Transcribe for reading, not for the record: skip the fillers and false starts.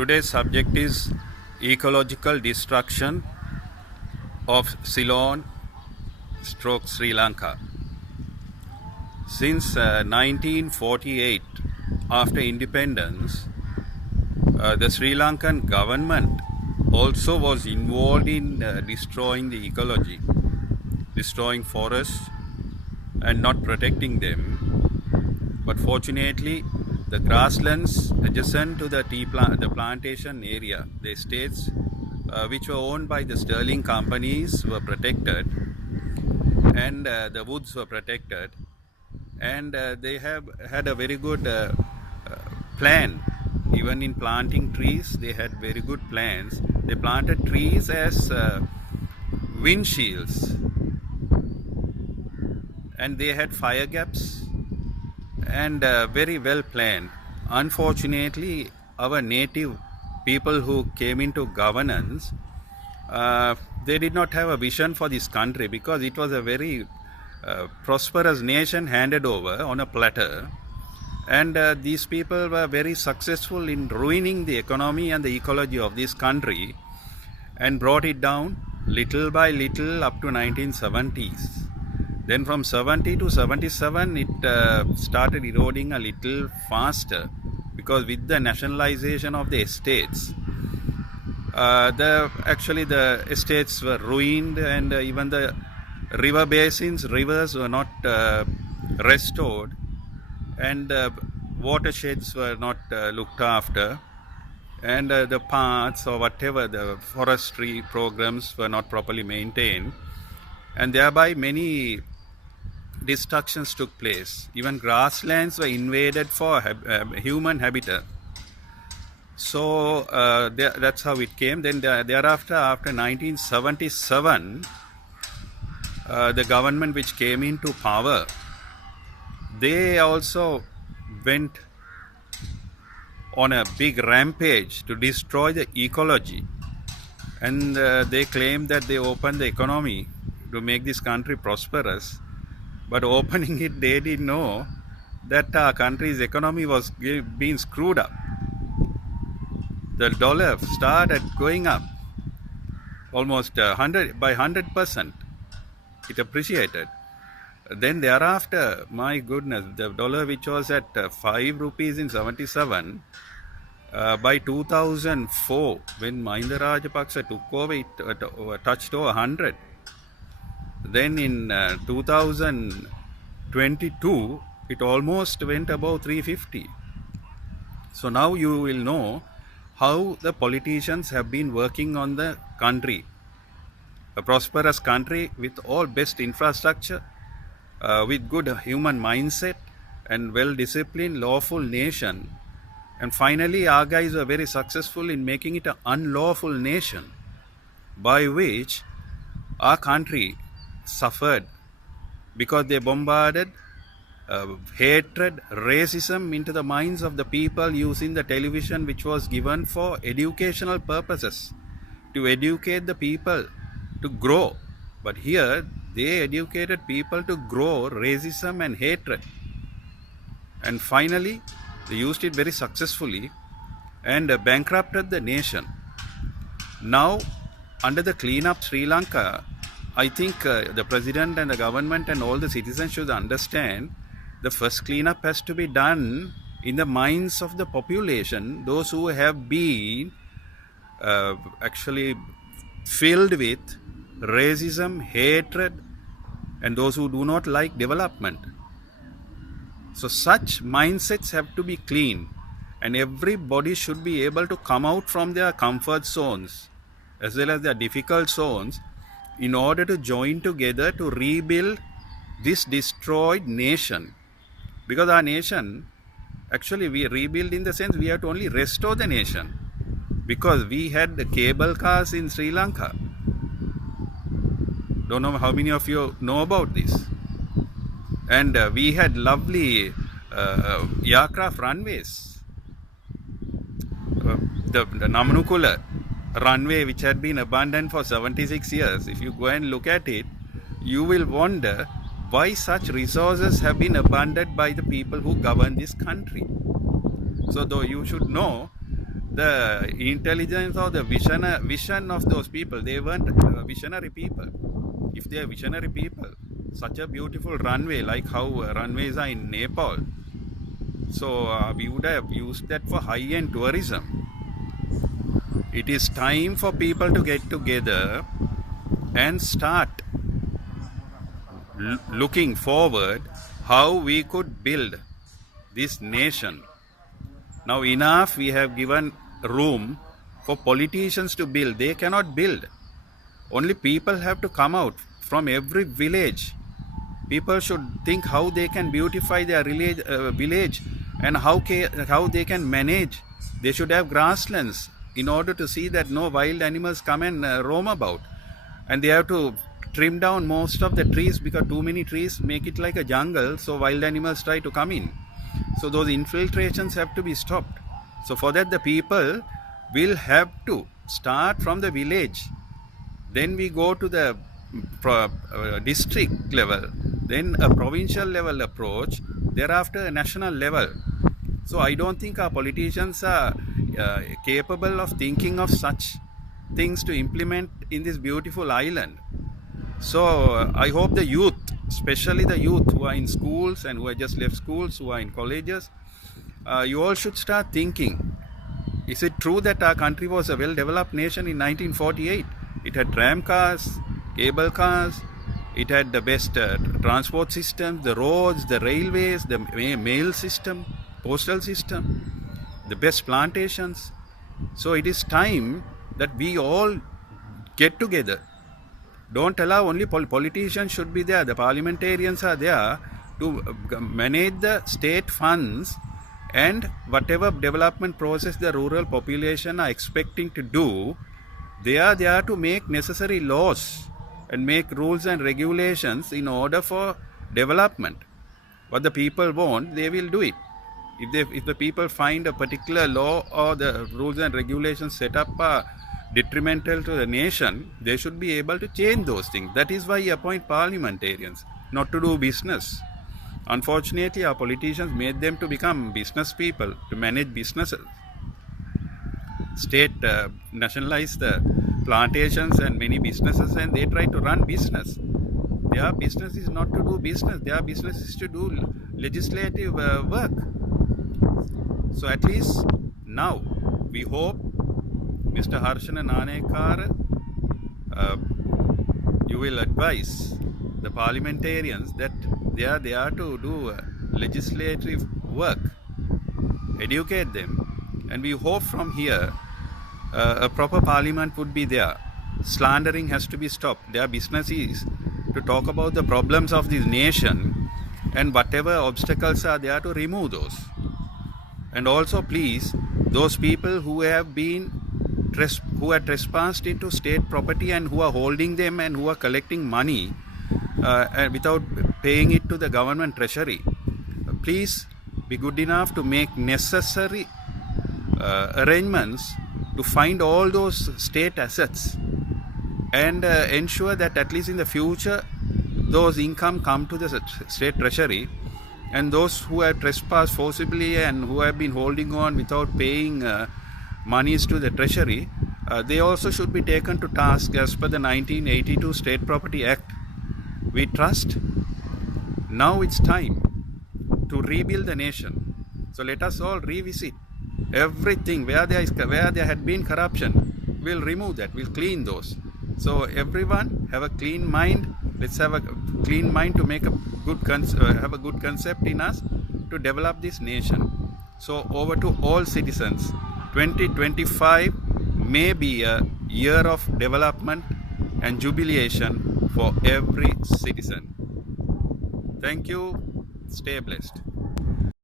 Today's subject is ecological destruction of Ceylon stroke Sri Lanka. Since 1948, after independence, the Sri Lankan government also was involved in destroying the ecology, destroying forests and not protecting them. But fortunately, the grasslands adjacent to the plantation area, the estates which were owned by the Sterling companies were protected, and the woods were protected, and they have had a very good plan. Even in planting trees, they had very good plans. They planted trees as windshields, and they had fire gaps, and very well planned. Unfortunately, our native people who came into governance, they did not have a vision for this country, because it was a very prosperous nation handed over on a platter, and these people were very successful in ruining the economy and the ecology of this country, and brought it down little by little up to 1970s. Then from 70 to 77, it started eroding a little faster, because with the nationalization of the estates, the estates were ruined, and even the river basins, rivers were not restored, and watersheds were not looked after, and the paths or whatever, the forestry programs were not properly maintained, and thereby many destructions took place. Even grasslands were invaded for human habitat. So that's how it came. Then thereafter, after 1977, the government which came into power, they also went on a big rampage to destroy the ecology, and they claimed that they opened the economy to make this country prosperous. But opening it, they didn't know that our country's economy was being screwed up. The dollar started going up almost 100%. It appreciated. Then thereafter, my goodness, the dollar, which was at 5 rupees in 77, by 2004, when Mahinda Rajapaksa took over, it touched over 100. Then in 2022, it almost went above 350. So now you will know how the politicians have been working on the country. A prosperous country with all best infrastructure, with good human mindset, and well-disciplined, lawful nation. And finally, our guys were very successful in making it an unlawful nation, by which our country suffered, because they bombarded hatred, racism into the minds of the people using the television, which was given for educational purposes, to educate the people to grow. But here they educated people to grow racism and hatred, and finally they used it very successfully and bankrupted the nation. Now, under the Clean Up Sri Lanka, I think the president and the government and all the citizens should understand the first cleanup has to be done in the minds of the population, those who have been actually filled with racism, hatred, and those who do not like development. So such mindsets have to be clean, and everybody should be able to come out from their comfort zones as well as their difficult zones, in order to join together to rebuild this destroyed nation. Because our nation, actually we rebuild in the sense we have to only restore the nation, because we had the cable cars in Sri Lanka. Don't know how many of you know about this. And we had lovely aircraft runways. The Namanukula runway, which had been abandoned for 76 years, if you go and look at it, you will wonder why such resources have been abandoned by the people who govern this country. So though you should know the intelligence or the vision of those people. They weren't visionary people. If they are visionary people, such a beautiful runway like how runways are in Nepal, so we would have used that for high-end tourism. It is time for people to get together and start looking forward how we could build this nation. Now enough, we have given room for politicians to build. They cannot build. Only people have to come out from every village. People should think how they can beautify their village and how they can manage. They should have grasslands in order to see that no wild animals come and roam about. And they have to trim down most of the trees, because too many trees make it like a jungle, so wild animals try to come in. So those infiltrations have to be stopped. So for that, the people will have to start from the village. Then we go to the district level, then a provincial level approach, thereafter a national level. So I don't think our politicians are capable of thinking of such things to implement in this beautiful island. So I hope the youth, especially the youth who are in schools and who have just left schools, who are in colleges, you all should start thinking. Is it true that our country was a well-developed nation in 1948? It had tram cars, cable cars, it had the best transport systems, the roads, the railways, the mail system, postal system, the best plantations. So it is time that we all get together. Don't allow only politicians should be there. The parliamentarians are there to manage the state funds and whatever development process the rural population are expecting to do. They are there to make necessary laws and make rules and regulations in order for development. What the people want, they will do it. If the people find a particular law or the rules and regulations set up are detrimental to the nation, they should be able to change those things. That is why you appoint parliamentarians, not to do business. Unfortunately, our politicians made them to become business people, to manage businesses. State nationalized the plantations and many businesses, and they try to run business. Their business is not to do business. Their business is to do legislative work. So at least now, we hope Mr. Harshana Nanekar, you will advise the parliamentarians that they are there to do legislative work, educate them, and we hope from here a proper parliament would be there. Slandering has to be stopped. Their business is to talk about the problems of this nation, and whatever obstacles are there to remove those. And also please, those people who have been who are trespassed into state property and who are holding them and who are collecting money without paying it to the government treasury, please be good enough to make necessary arrangements to find all those state assets and ensure that at least in the future those income come to the state treasury, and those who have trespassed forcibly and who have been holding on without paying monies to the treasury, they also should be taken to task as per the 1982 State Property Act. We trust now it's time to rebuild the nation. So let us all revisit everything where there had been corruption. We'll remove that. We'll clean those. So everyone have a clean mind. Let's have a clean mind to make a good have a good concept in us to develop this nation. So over to all citizens. 2025 may be a year of development and jubilation for every citizen. Thank you. Stay blessed.